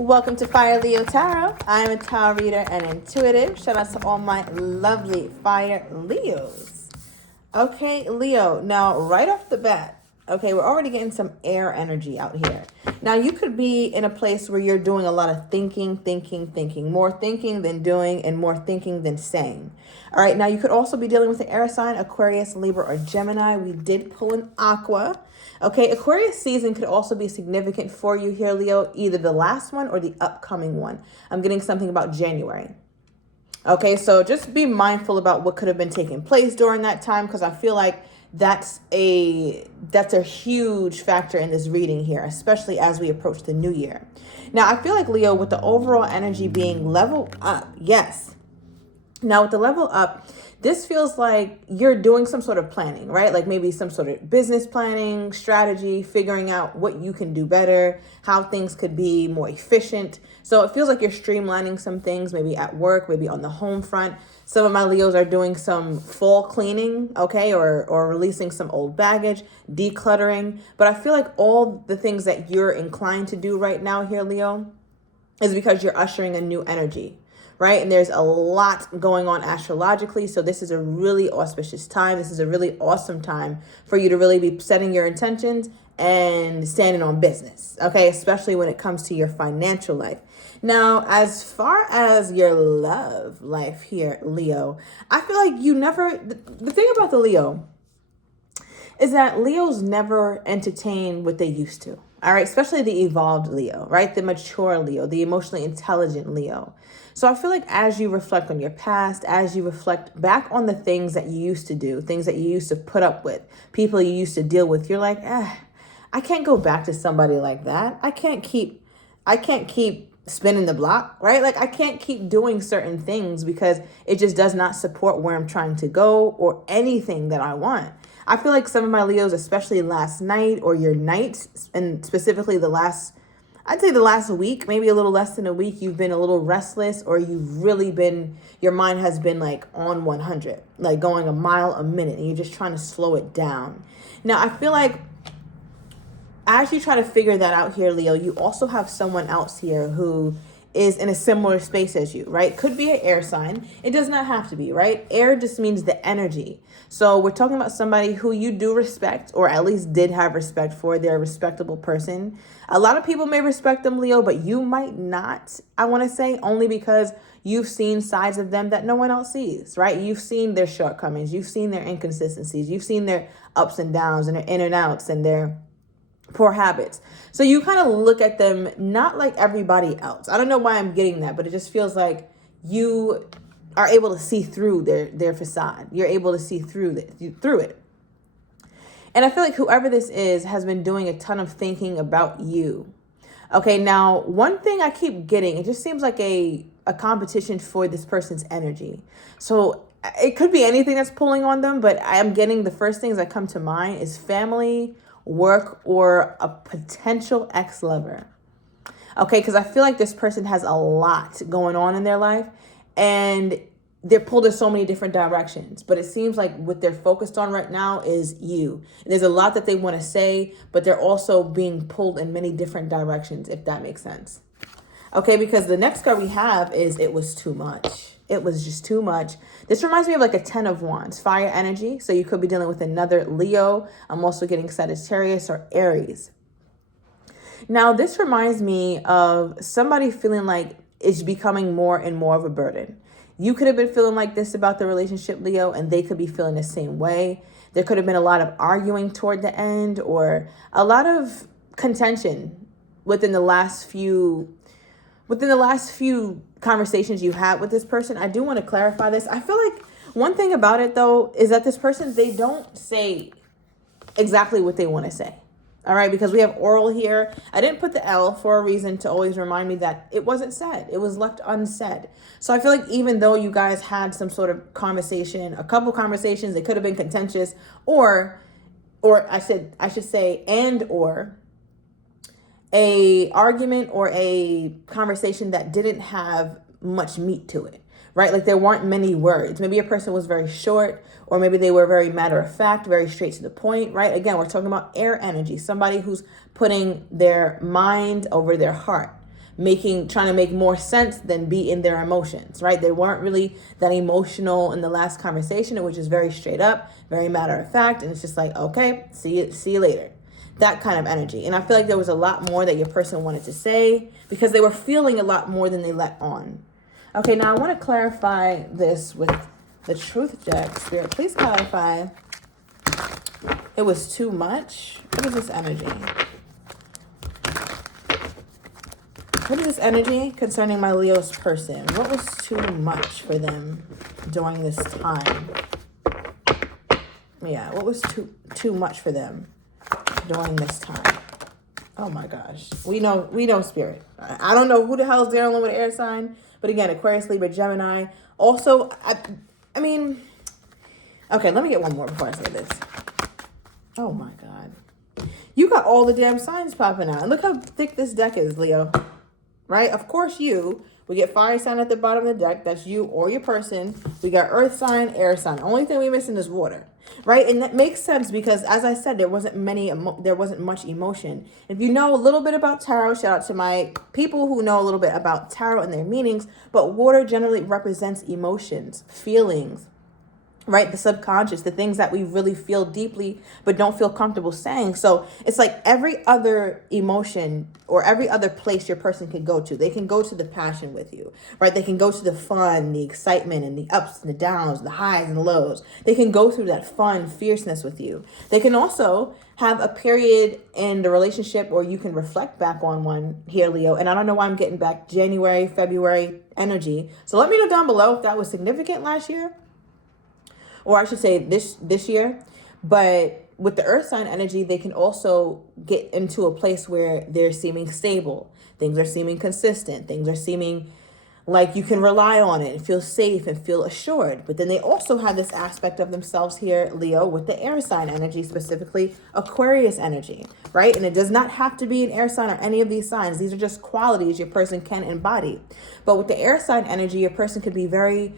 Welcome to Fire Leo Tarot. I'm a tarot reader and intuitive. Shout out to all my lovely Fire Leos. Okay, Leo, now right off the bat, okay, we're already getting some air energy out here. Now, you could be in a place where you're doing a lot of thinking, more thinking than doing, and more thinking than saying. All right, now you could also be dealing with an air sign, Aquarius, Libra, or Gemini. We did pull an Aqua. Okay, Aquarius season could also be significant for you here, Leo, either the last one or the upcoming one. I'm getting something about January. Okay, so just be mindful about what could have been taking place during that time, because I feel like that's a huge factor in this reading here, especially as we approach the new year. Now, I feel like, Leo, with the overall energy being level up, yes. Now, with the level up, this feels like you're doing some sort of planning, right? Like maybe some sort of business planning, strategy, figuring out what you can do better, how things could be more efficient. So it feels like you're streamlining some things, maybe at work, maybe on the home front. Some of my Leos are doing some fall cleaning, okay, or releasing some old baggage, decluttering. But I feel like all the things that you're inclined to do right now here, Leo, is because you're ushering a new energy. Right? And there's a lot going on astrologically. So this is a really auspicious time. This is a really awesome time for you to really be setting your intentions and standing on business. Okay? Especially when it comes to your financial life. Now, as far as your love life here, Leo, I feel like the thing about the Leo is that Leos never entertain what they used to. All right, especially the evolved Leo, right? The mature Leo, the emotionally intelligent Leo. So I feel like as you reflect on your past, as you reflect back on the things that you used to do, things that you used to put up with, people you used to deal with, you're like, I can't go back to somebody like that. I can't keep spinning the block, right? Like I can't keep doing certain things because it just does not support where I'm trying to go or anything that I want. I feel like some of my Leos, especially last night or your nights, and specifically I'd say the last week, maybe a little less than a week, you've been a little restless, or your mind has been like on 100, like going a mile a minute, and you're just trying to slow it down. Now, I feel like as you try to figure that out here, Leo, you also have someone else here who is in a similar space as you, right? Could be an air sign. It does not have to be, right? Air just means the energy. So we're talking about somebody who you do respect, or at least did have respect for. They're a respectable person. A lot of people may respect them, Leo, but you might not, I want to say, only because you've seen sides of them that no one else sees, right? You've seen their shortcomings. You've seen their inconsistencies. You've seen their ups and downs and their in and outs and their poor habits. So you kind of look at them not like everybody else. I don't know why I'm getting that, but it just feels like you are able to see through their facade. You're able to see through it. And I feel like whoever this is has been doing a ton of thinking about you. Okay, now one thing I keep getting, it just seems like a competition for this person's energy. So it could be anything that's pulling on them, but I am getting the first things that come to mind is family, work, or a potential ex-lover. Okay, because I feel like this person has a lot going on in their life and they're pulled in so many different directions. But it seems like what they're focused on right now is you. And there's a lot that they want to say, but they're also being pulled in many different directions, if that makes sense. Okay, because the next card we have is it was too much. It was just too much. This reminds me of like a 10 of Wands, fire energy. So you could be dealing with another Leo. I'm also getting Sagittarius or Aries. Now, this reminds me of somebody feeling like it's becoming more and more of a burden. You could have been feeling like this about the relationship, Leo, and they could be feeling the same way. There could have been a lot of arguing toward the end, or a lot of contention within the last few conversations you had with this person. I do want to clarify this. I feel like one thing about it, though, is that this person, they don't say exactly what they want to say. All right, because we have oral here. I didn't put the L for a reason, to always remind me that it wasn't said. It was left unsaid. So I feel like even though you guys had some sort of conversation, a couple conversations, they could have been contentious, or I should say, or a argument or a conversation that didn't have much meat to it, right? Like there weren't many words. Maybe a person was very short, or maybe they were very matter of fact, very straight to the point, right? Again, we're talking about air energy, somebody who's putting their mind over their heart. trying to make more sense than be in their emotions, right? They weren't really that emotional in the last conversation. It was just very straight up, very matter of fact. And it's just like, okay, see you later. That kind of energy. And I feel like there was a lot more that your person wanted to say because they were feeling a lot more than they let on. Okay, now I want to clarify this with the truth deck. Spirit, please clarify. It was too much. What is this energy? What is this energy concerning my Leo's person? What was too much for them during this time? Yeah, what was too much for them during this time? Oh my gosh. We know Spirit. I don't know who the hell is dealing with air sign, but again, Aquarius, Libra, Gemini. Also, I mean, okay, let me get one more before I say this. Oh my God. You got all the damn signs popping out. And look how thick this deck is, Leo. Right? Of course we get fire sign at the bottom of the deck. That's you or your person. We got earth sign, air sign. Only thing we're missing is water. Right? And that makes sense because, as I said, there wasn't much emotion. If you know a little bit about tarot, shout out to my people who know a little bit about tarot and their meanings, but water generally represents emotions, feelings, right? The subconscious, the things that we really feel deeply but don't feel comfortable saying. So it's like every other emotion or every other place your person can go to. They can go to the passion with you, right? They can go to the fun, the excitement, and the ups and the downs, the highs and the lows. They can go through that fun fierceness with you. They can also have a period in the relationship or you can reflect back on one here, Leo. And I don't know why I'm getting back January, February energy. So let me know down below if that was significant last year. Or I should say this year. But with the earth sign energy, they can also get into a place where they're seeming stable. Things are seeming consistent. Things are seeming like you can rely on it and feel safe and feel assured. But then they also have this aspect of themselves here, Leo, with the air sign energy, specifically Aquarius energy, right? And it does not have to be an air sign or any of these signs. These are just qualities your person can embody. But with the air sign energy, your person could be very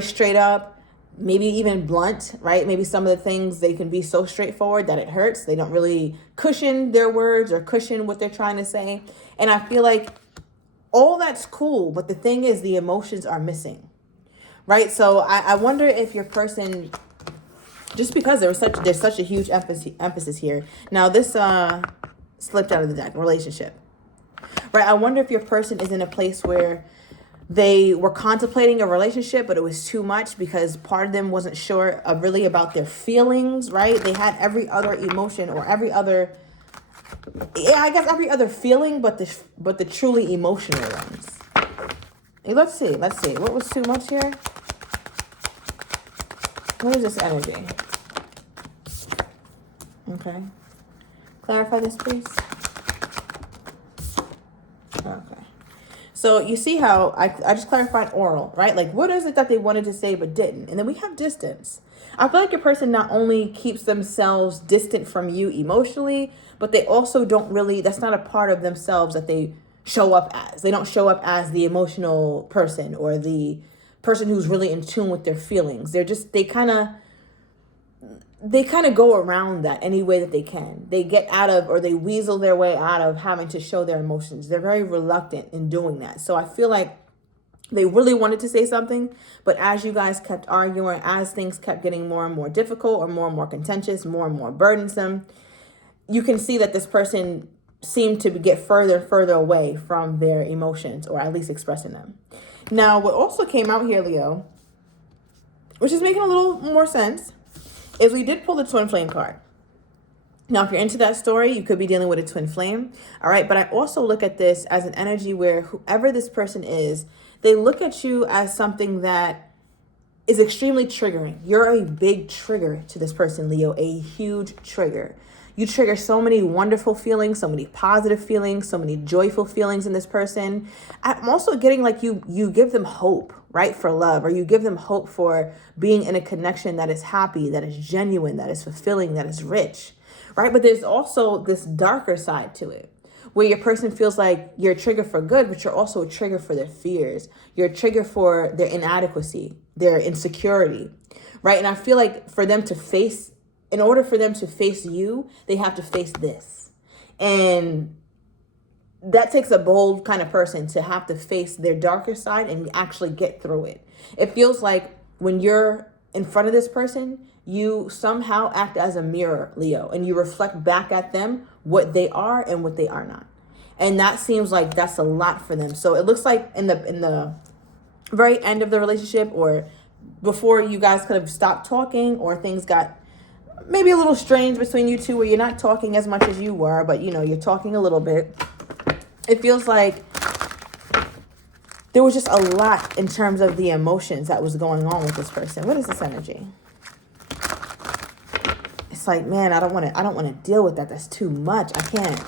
straight up, maybe even blunt, right? Maybe some of the things they can be so straightforward that it hurts. They don't really cushion their words or cushion what they're trying to say. And I feel like all that's cool, but the thing is the emotions are missing, right? So I wonder if your person, just because there's such a huge emphasis here. Now this slipped out of the deck, relationship, right? I wonder if your person is in a place where they were contemplating a relationship, but it was too much because part of them wasn't sure really about their feelings, right? They had every other emotion or every other feeling, but the truly emotional ones. Hey, let's see. What was too much here? What is this energy? Okay. Clarify this, please. Okay. So you see how I just clarified oral, right? Like, what is it that they wanted to say but didn't? And then we have distance. I feel like your person not only keeps themselves distant from you emotionally, but they also that's not a part of themselves that they show up as. They don't show up as the emotional person or the person who's really in tune with their feelings. They kind of go around that any way that they can. They get out of, or they weasel their way out of having to show their emotions. They're very reluctant in doing that. So I feel like they really wanted to say something, but as you guys kept arguing, as things kept getting more and more difficult or more contentious, more and more burdensome, you can see that this person seemed to get further and further away from their emotions, or at least expressing them. Now, what also came out here, Leo, which is making a little more sense, is we did pull the twin flame card. Now, if you're into that story, you could be dealing with a twin flame. All right. But I also look at this as an energy where whoever this person is, they look at you as something that is extremely triggering. You're a big trigger to this person, Leo, a huge trigger. You trigger so many wonderful feelings, so many positive feelings, so many joyful feelings in this person. I'm also getting like you give them hope, right, for love, or you give them hope for being in a connection that is happy, that is genuine, that is fulfilling, that is rich, right? But there's also this darker side to it, where your person feels like you're a trigger for good, but you're also a trigger for their fears. You're a trigger for their inadequacy, their insecurity, right? And I feel like in order for them to face you, they have to face this. And that takes a bold kind of person to have to face their darker side and actually get through it. It feels like when you're in front of this person, you somehow act as a mirror, Leo, and you reflect back at them what they are and what they are not. And that seems like that's a lot for them. So it looks like in the very end of the relationship, or before you guys could have stopped talking, or things got maybe a little strange between you two where you're not talking as much as you were, but you're talking a little bit. It feels like there was just a lot in terms of the emotions that was going on with this person. What is this energy? It's like, man, I don't want to deal with that. That's too much. I can't.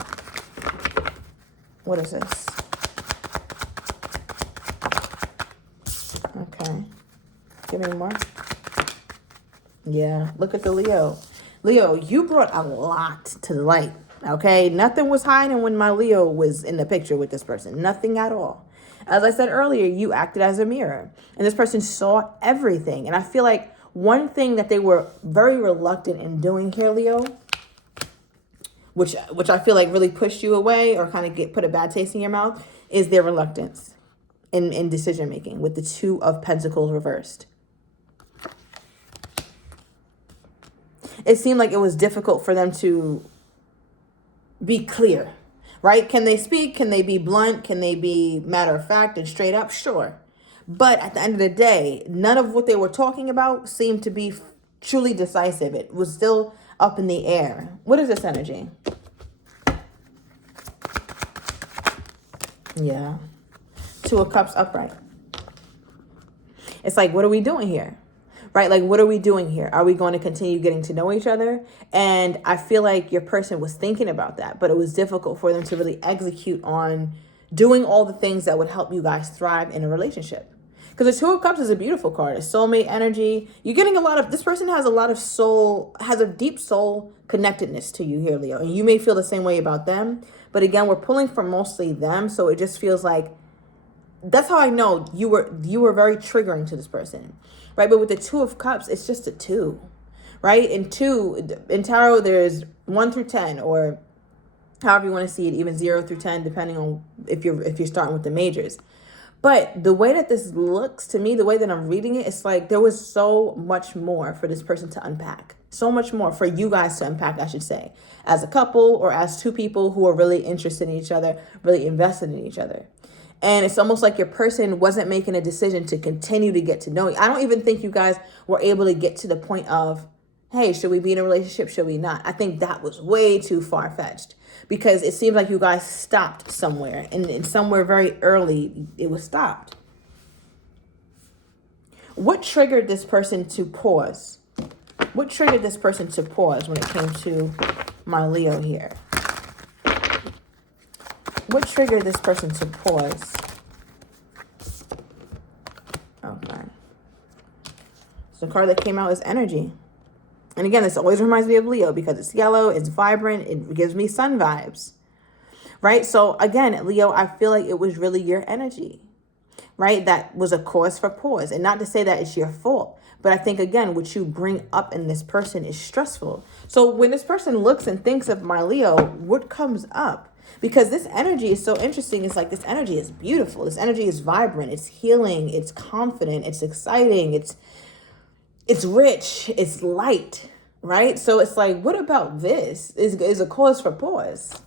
What is this? Okay. Give me more. Yeah, look at the Leo. Leo, you brought a lot to the light, okay? Nothing was hiding when my Leo was in the picture with this person. Nothing at all. As I said earlier, you acted as a mirror, and this person saw everything. And I feel like one thing that they were very reluctant in doing here, Leo, which I feel like really pushed you away or kind of put a bad taste in your mouth, is their reluctance in decision making with the Two of Pentacles reversed. It seemed like it was difficult for them to be clear, right? Can they speak? Can they be blunt? Can they be matter of fact and straight up? Sure. But at the end of the day, none of what they were talking about seemed to be truly decisive. It was still up in the air. What is this energy? Yeah. Two of Cups upright. It's like, what are we doing here? Right? Like, what are we doing here? Are we going to continue getting to know each other? And I feel like your person was thinking about that, but it was difficult for them to really execute on doing all the things that would help you guys thrive in a relationship. Because the Two of Cups is a beautiful card. It's soulmate energy. You're getting this person has a lot of soul, has a deep soul connectedness to you here, Leo. And you may feel the same way about them. But again, we're pulling from mostly them. So it just feels like, that's how I know you were very triggering to this person. Right? But with the Two of Cups, it's just a 2. Right? In tarot, there's 1 through 10, or however you want to see it, even 0 through 10, depending on if you're starting with the majors. But the way that this looks to me, the way that I'm reading it, it's like there was so much more for this person to unpack. So much more for you guys to unpack, I should say, as a couple or as two people who are really interested in each other, really invested in each other. And it's almost like your person wasn't making a decision to continue to get to know you. I don't even think you guys were able to get to the point of, hey, should we be in a relationship? Should we not? I think that was way too far-fetched, because it seems like you guys stopped somewhere, and somewhere very early it was stopped. What triggered this person to pause? What triggered this person to pause when it came to my Leo here? What triggered this person to pause? Okay. So the card that came out is energy. And again, this always reminds me of Leo because it's yellow, it's vibrant, it gives me sun vibes, right? So again, Leo, I feel like it was really your energy, right? That was a cause for pause. And not to say that it's your fault, but I think, again, what you bring up in this person is stressful. So when this person looks and thinks of my Leo, what comes up? Because this energy is so interesting. It's like this energy is beautiful. This energy is vibrant. It's healing. It's confident. It's exciting. It's rich, it's light, right? So it's like, what about this is a cause for pause?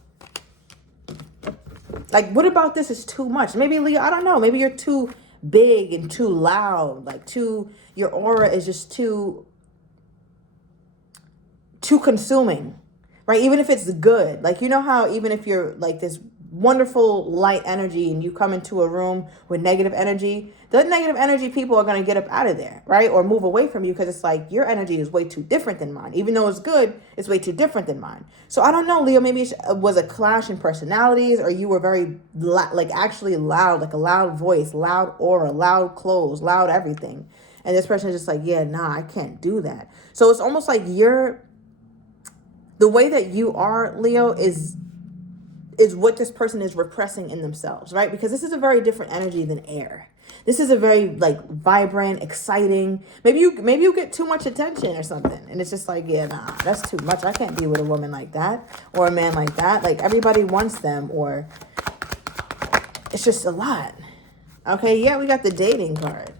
Like, what about this is too much? Maybe, Leo, I don't know. Maybe you're too big and too loud. Like, your aura is just too consuming, right? Even if it's good. Like, you know how even if you're like this wonderful light energy and you come into a room with negative energy, the negative energy people are going to get up out of there, right? Or move away from you, because it's like your energy is way too different than mine. Even though it's good, it's way too different than mine. So I don't know, Leo, maybe it was a clash in personalities, or you were very actually loud, like a loud voice, loud aura, loud clothes, loud everything. And this person is just like, yeah, nah, I can't do that. So it's almost like the way that you are, Leo, is what this person is repressing in themselves, right? Because this is a very different energy than air. This is a very vibrant, exciting. Maybe you get too much attention or something, and it's just like, yeah, nah, that's too much. I can't be with a woman like that or a man like that. Like, everybody wants them, or it's just a lot. Okay, yeah, we got the dating card.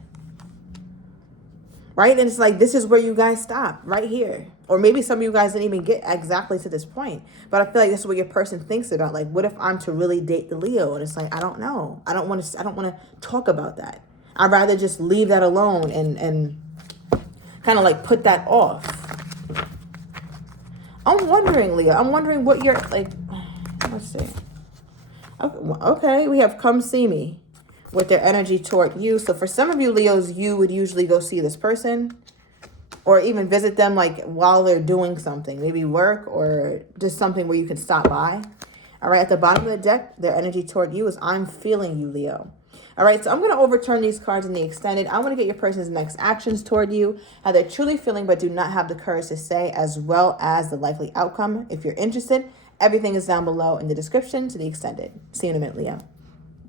Right? And it's like, this is where you guys stop, right here. Or maybe some of you guys didn't even get exactly to this point. But I feel like this is what your person thinks about. Like, what if I'm to really date the Leo? And it's like, I don't know. I don't want to talk about that. I'd rather just leave that alone and kind of like put that off. I'm wondering, Leo. I'm wondering what you're like. Let's see. Okay, we have come see me with their energy toward you. So for some of you Leos, you would usually go see this person or even visit them like while they're doing something, maybe work or just something where you can stop by. All right, at the bottom of the deck, their energy toward you is I'm feeling you, Leo. All right, so I'm going to overturn these cards in the extended. I want to get your person's next actions toward you, how they're truly feeling but do not have the courage to say, as well as the likely outcome. If you're interested, everything is down below in the description to the extended. See you in a minute, Leo.